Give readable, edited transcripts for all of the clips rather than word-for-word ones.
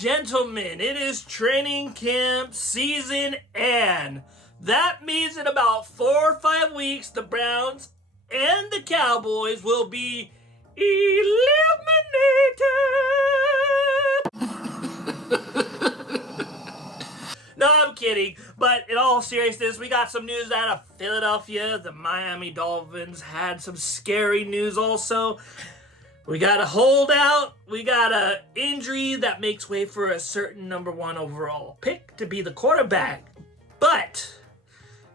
gentlemen, it is training camp season, and that means in about 4 or 5 weeks, the Browns and the Cowboys will be eliminated. No, I'm kidding. But in all seriousness, we got some news out of Philadelphia. The Miami Dolphins had some scary news also. We got a holdout. We got an injury that makes way for a certain number 1 overall pick to be the quarterback. But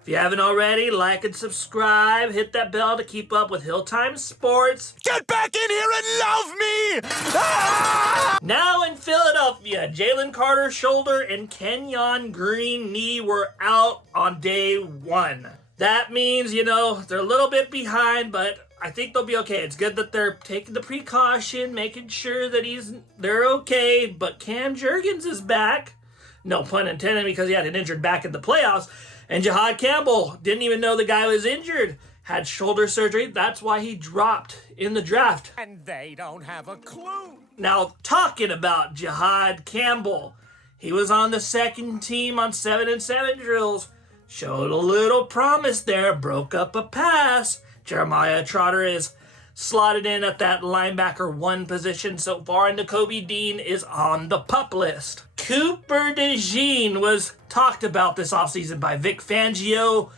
if you haven't already, like and subscribe. Hit that bell to keep up with Hilltime Sports. Get back in here and love me! Ah! Now in Philadelphia, Jalen Carter's shoulder and Kenyon Green knee were out on day 1. That means, they're a little bit behind, but I think they'll be okay. It's good that they're taking the precaution, making sure that they're okay. But Cam Jurgens is back. No pun intended, because he had an injured back in the playoffs. And Jihaad Campbell didn't even know the guy was injured. Had shoulder surgery. That's why he dropped in the draft. And they don't have a clue. Now, talking about Jihaad Campbell, he was on the second team on 7-and-7 drills. Showed a little promise there. Broke up a pass. Jeremiah Trotter is slotted in at that linebacker 1 position so far, and Nakobe Dean is on the PUP list. Cooper DeJean was talked about this offseason by Vic Fangio.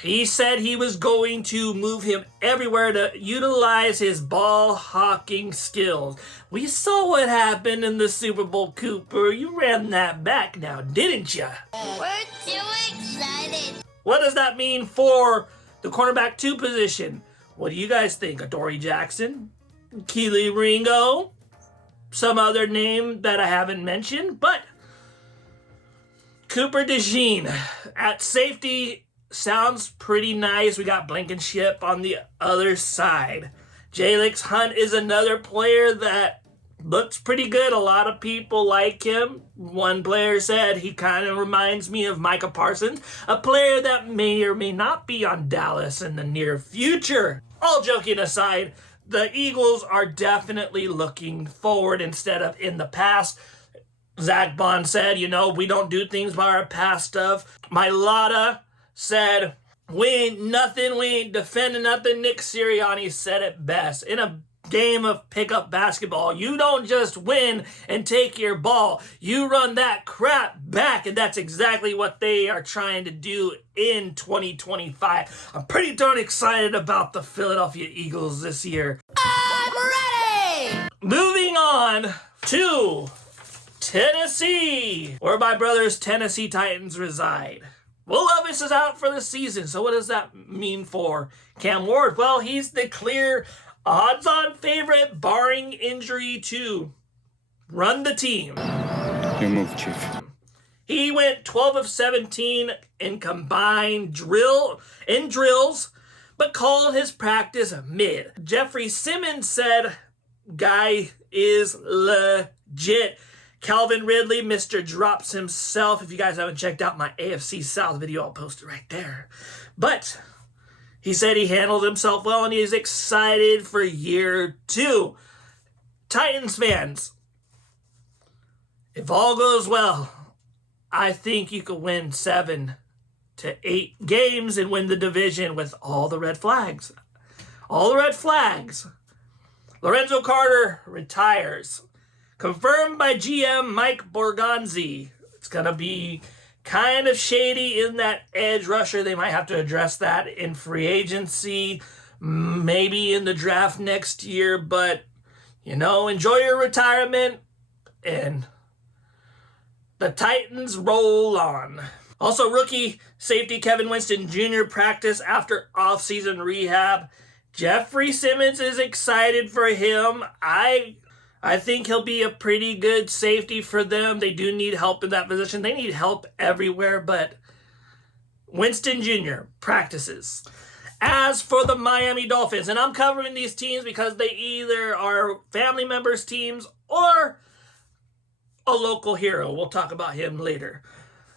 He said he was going to move him everywhere to utilize his ball hawking skills. We saw what happened in the Super Bowl, Cooper. You ran that back now, didn't you? We're too excited. What does that mean for the cornerback 2 position? What do you guys think? Adoree Jackson? Keely Ringo? Some other name that I haven't mentioned? But Cooper DeJean at safety sounds pretty nice. We got Blankenship on the other side. Jalix Hunt is another player that looks pretty good. A lot of people like him. One player said he kind of reminds me of Micah Parsons, a player that may or may not be on Dallas in the near future. All joking aside, the Eagles are definitely looking forward instead of in the past. Zach Bond said, we don't do things by our past stuff. Mailata said, we ain't defending nothing. Nick Sirianni said it best. In a game of pickup basketball, you don't just win and take your ball. You run that crap back, and that's exactly what they are trying to do in 2025. I'm pretty darn excited about the Philadelphia Eagles this year. I'm ready! Moving on to Tennessee, where my brother's Tennessee Titans reside. Will Levis is out for the season, so what does that mean for Cam Ward? Well, he's the clear odds-on favorite, barring injury, to run the team. Your move, Chief. He went 12 of 17 in combined drills, but called his practice mid. Jeffrey Simmons said, guy is legit. Calvin Ridley, Mr. Drops himself. If you guys haven't checked out my AFC South video, I'll post it right there. But he said he handled himself well, and he's excited for year 2. Titans fans, if all goes well, I think you could win 7 to 8 games and win the division with all the red flags. All the red flags. Lorenzo Carter retires. Confirmed by GM Mike Borgonzi. It's going to be kind of shady in that edge rusher. They might have to address that in free agency, maybe in the draft next year. But, enjoy your retirement, and the Titans roll on. Also, rookie safety Kevin Winston Jr. practiced after offseason rehab. Jeffrey Simmons is excited for him. I think he'll be a pretty good safety for them. They do need help in that position. They need help everywhere, but Winston Jr. practices. As for the Miami Dolphins, and I'm covering these teams because they either are family members' teams or a local hero. We'll talk about him later.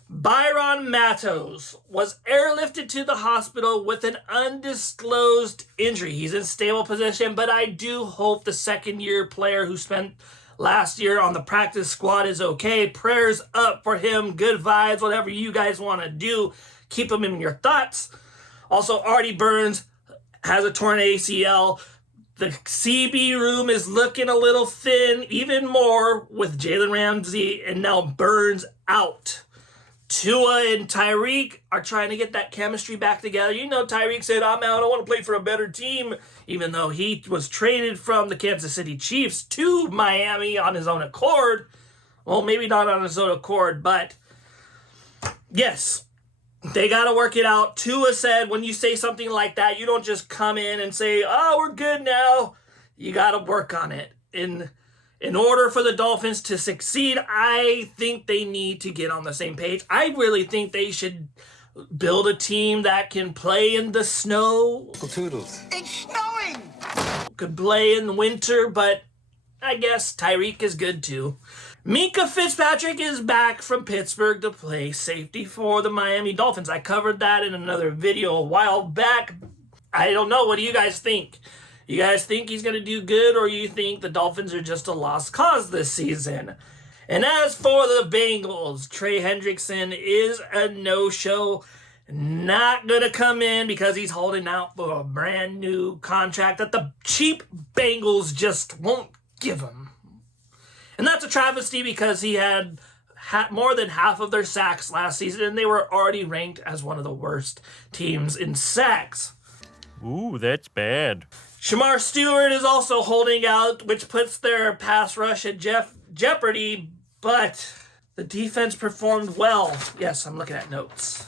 Byron Matos was airlifted to the hospital with an undisclosed injury. He's in stable position, but I do hope the second-year player who spent last year on the practice squad is okay. Prayers up for him. Good vibes, whatever you guys want to do. Keep him in your thoughts. Also, Artie Burns has a torn ACL. The CB room is looking a little thin, even more with Jalen Ramsey and now Burns out. Tua and Tyreek are trying to get that chemistry back together. You know, Tyreek said, I'm out. I want to play for a better team, even though he was traded from the Kansas City Chiefs to Miami on his own accord. Well, maybe not on his own accord, but yes, they got to work it out. Tua said, when you say something like that, you don't just come in and say, oh, we're good now. You got to work on it. In order for the Dolphins to succeed, I think they need to get on the same page. I really think they should build a team that can play in the snow. Toodles. It's snowing! Could play in the winter, but I guess Tyreek is good too. Minkah Fitzpatrick is back from Pittsburgh to play safety for the Miami Dolphins. I covered that in another video a while back. I don't know. What do you guys think? You guys think he's going to do good, or you think the Dolphins are just a lost cause this season? And as for the Bengals, Trey Hendrickson is a no-show. Not going to come in because he's holding out for a brand new contract that the cheap Bengals just won't give him. And that's a travesty because he had more than half of their sacks last season, and they were already ranked as one of the worst teams in sacks. Ooh, that's bad. Shamar Stewart is also holding out, which puts their pass rush at jeopardy, but the defense performed well. Yes, I'm looking at notes.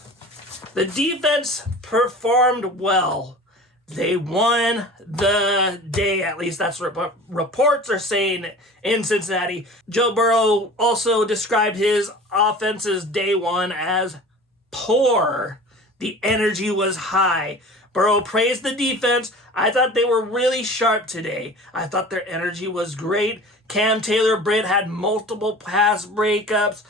The defense performed well. They won the day, at least that's what reports are saying in Cincinnati. Joe Burrow also described his offense's day one as poor. The energy was high. Burrow praised the defense. I thought they were really sharp today. I thought their energy was great. Cam Taylor-Britt had multiple pass breakups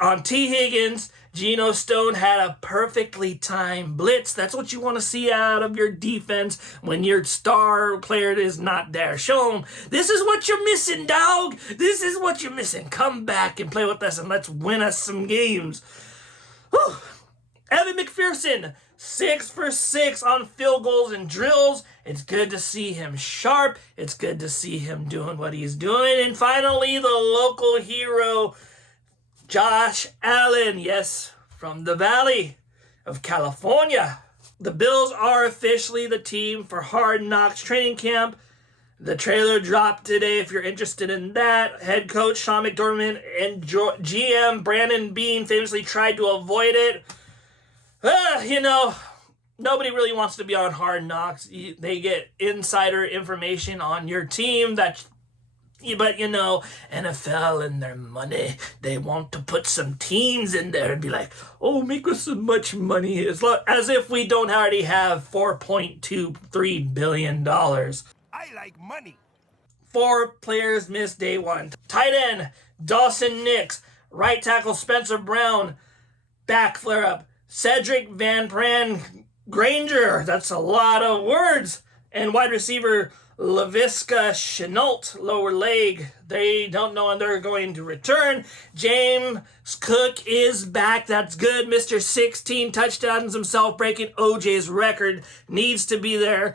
on T. Higgins. Geno Stone had a perfectly timed blitz. That's what you want to see out of your defense when your star player is not there. Show them, this is what you're missing, dog. This is what you're missing. Come back and play with us and let's win us some games. Whew. Evan McPherson, 6 for 6 on field goals and drills. It's good to see him sharp. It's good to see him doing what he's doing. And finally, the local hero, Josh Allen, yes, from the Valley of California. The Bills are officially the team for Hard Knocks training camp. The trailer dropped today if you're interested in that. Head coach Sean McDermott and GM Brandon Beane famously tried to avoid it. Nobody really wants to be on Hard Knocks. They get insider information on your team but NFL and their money, they want to put some teams in there and be like, oh, make us so much money. As if we don't already have $4.23 billion. I like money. 4 players missed day one. Tight end, Dawson Nix. Right tackle, Spencer Brown. Back flare-up, Cedric Van Pran Granger. That's a lot of words. And wide receiver, LaVisca Chenault, lower leg. They don't know when they're going to return. James Cook is back. That's good. Mr. 16 touchdowns himself, breaking OJ's record. Needs to be there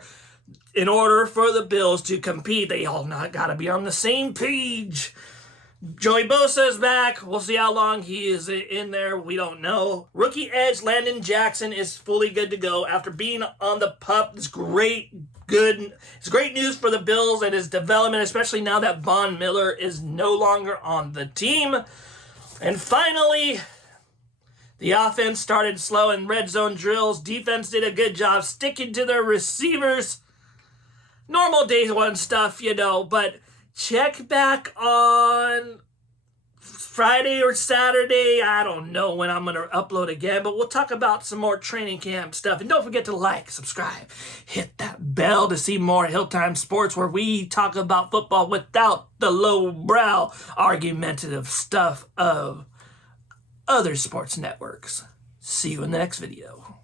in order for the Bills to compete. They all not got to be on the same page. Joey Bosa is back. We'll see how long he is in there. We don't know. Rookie edge Landon Jackson is fully good to go after being on the pup. It's great news for the Bills and his development, especially now that Von Miller is no longer on the team. And finally, the offense started slow in red zone drills. Defense did a good job sticking to their receivers. Normal day one stuff, but check back on Friday or Saturday. I don't know when I'm going to upload again, but we'll talk about some more training camp stuff. And don't forget to like, subscribe, hit that bell to see more Hilltime Sports, where we talk about football without the lowbrow argumentative stuff of other sports networks. See you in the next video.